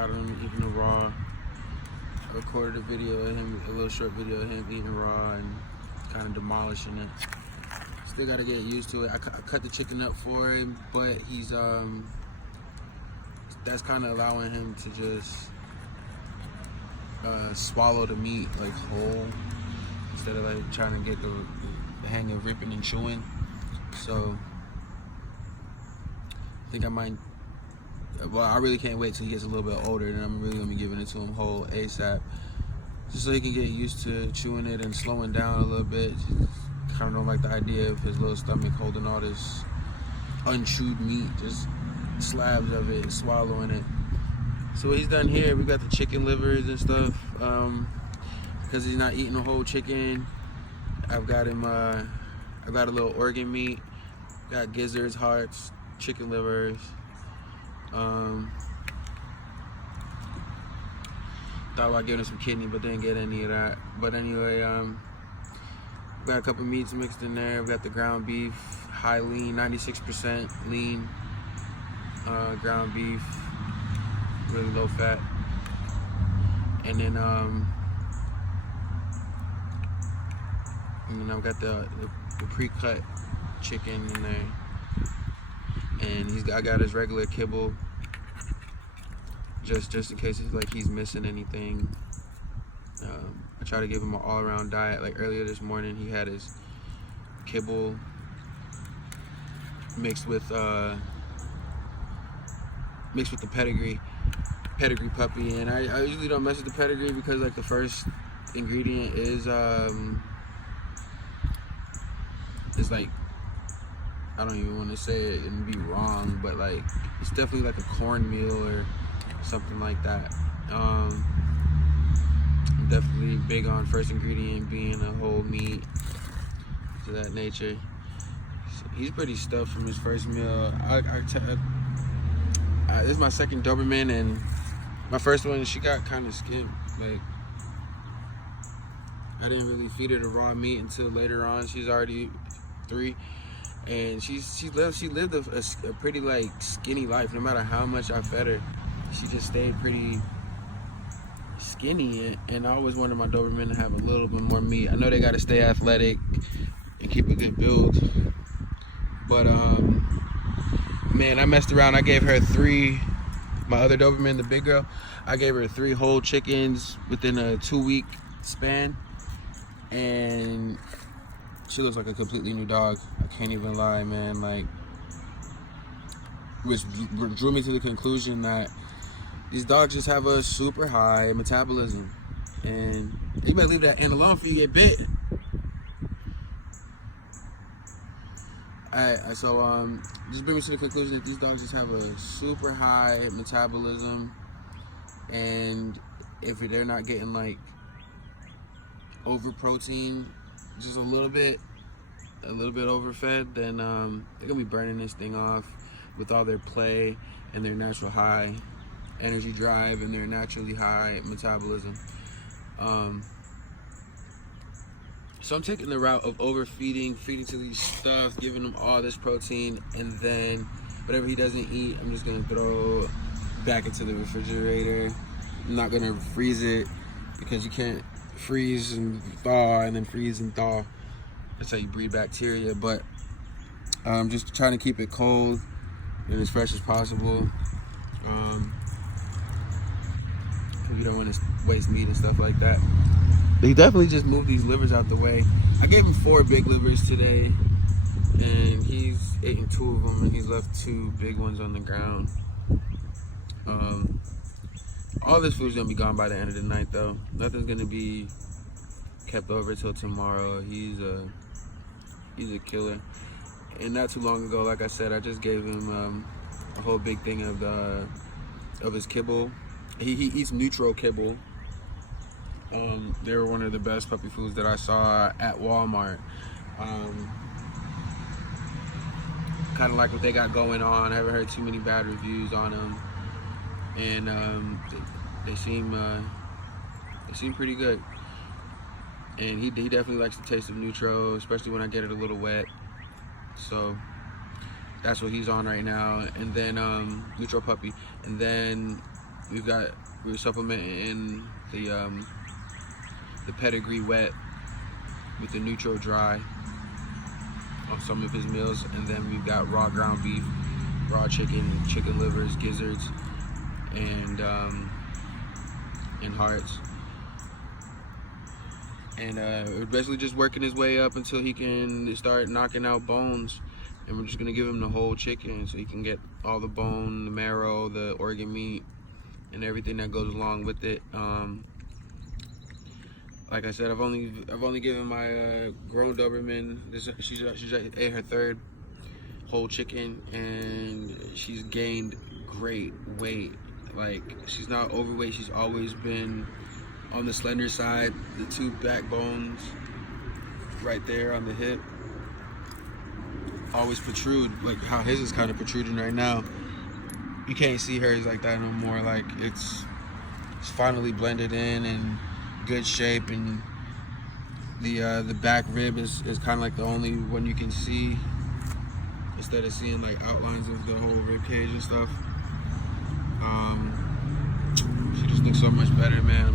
got him eating the raw. I recorded a video of him, a little short video of him eating raw and kind of demolishing it. Still gotta get used to it. I cut the chicken up for him, but he's that's kind of allowing him to just swallow the meat like whole instead of like trying to get the hang of ripping and chewing. So I think I might. Well, I really can't wait till he gets a little bit older, and I'm really gonna be giving it to him whole ASAP, just so he can get used to chewing it and slowing down a little bit. Kind of don't like the idea of his little stomach holding all this unchewed meat, just slabs of it, swallowing it. So what he's done here, we got the chicken livers and stuff. Because he's not eating the whole chicken, I've got him. I've got a little organ meat, got gizzards, hearts, chicken livers. Thought about giving him some kidney, but didn't get any of that. But anyway, we got a couple meats mixed in there. We got the ground beef, high lean, 96% lean ground beef, really low fat. And then I've got the pre-cut chicken in there. And I got his regular kibble, just in case he's missing anything. I try to give him an all-around diet. Like earlier this morning, he had his kibble mixed with the pedigree puppy. And I usually don't mess with the pedigree because like the first ingredient is like, I don't even want to say it and be wrong, but like it's definitely like a cornmeal or something like that. I'm definitely big on first ingredient being a whole meat, to that nature. So he's pretty stuffed from his first meal. This is my second Doberman, and my first one, she got kind of skimped. Like, I didn't really feed her the raw meat until later on. She's already 3. And she lived a pretty like skinny life. No matter how much I fed her, she just stayed pretty skinny. And I always wanted my Doberman to have a little bit more meat. I know they got to stay athletic and keep a good build, but man, I messed around. I gave her 3. My other Doberman, the big girl, I gave her 3 whole chickens within a 2-week span, and she looks like a completely new dog. I can't even lie, man. Like, which drew me to the conclusion that these dogs just have a super high metabolism, and you better leave that ant alone before you get bit. Alright, so just bring me to the conclusion that these dogs just have a super high metabolism, and if they're not getting like over protein, just a little bit overfed, then they're gonna be burning this thing off with all their play and their natural high energy drive and their naturally high metabolism. So I'm taking the route of overfeeding, feeding to these stuffs, giving them all this protein, and then whatever he doesn't eat, I'm just gonna throw back into the refrigerator. I'm not gonna freeze it because you can't freeze and thaw and then freeze and thaw. That's how you breed bacteria. But I'm just trying to keep it cold and as fresh as possible. You don't want to waste meat and stuff like that. But he definitely just moved these livers out the way. I gave him 4 big livers today, and he's eaten 2 of them, and he's left 2 big ones on the ground. All this food's gonna be gone by the end of the night, though. Nothing's gonna be kept over till tomorrow. He's a killer. And not too long ago, like I said, I just gave him a whole big thing of his kibble. He eats neutral kibble. They were one of the best puppy foods that I saw at Walmart. Kind of like what they got going on. I haven't heard too many bad reviews on them, and they seem pretty good. And he definitely likes the taste of neutral, especially when I get it a little wet. So that's what he's on right now. And then neutral puppy, and then we're supplementing in the pedigree wet with the neutral dry on some of his meals, and then we've got raw ground beef, raw chicken, chicken livers, gizzards, and hearts. And we're basically just working his way up until he can start knocking out bones. And we're just gonna give him the whole chicken so he can get all the bone, the marrow, the organ meat, and everything that goes along with it. Like I said, I've only given my grown Doberman. She's ate her third whole chicken, and she's gained great weight. Like, she's not overweight. She's always been on the slender side. The two backbones right there on the hip always protrude, like how his is kind of protruding right now. You can't see hers like that no more. Like, it's finally blended in good shape, and the back rib is kind of like the only one you can see, instead of seeing like outlines of the whole rib cage and stuff. She just looks so much better, man.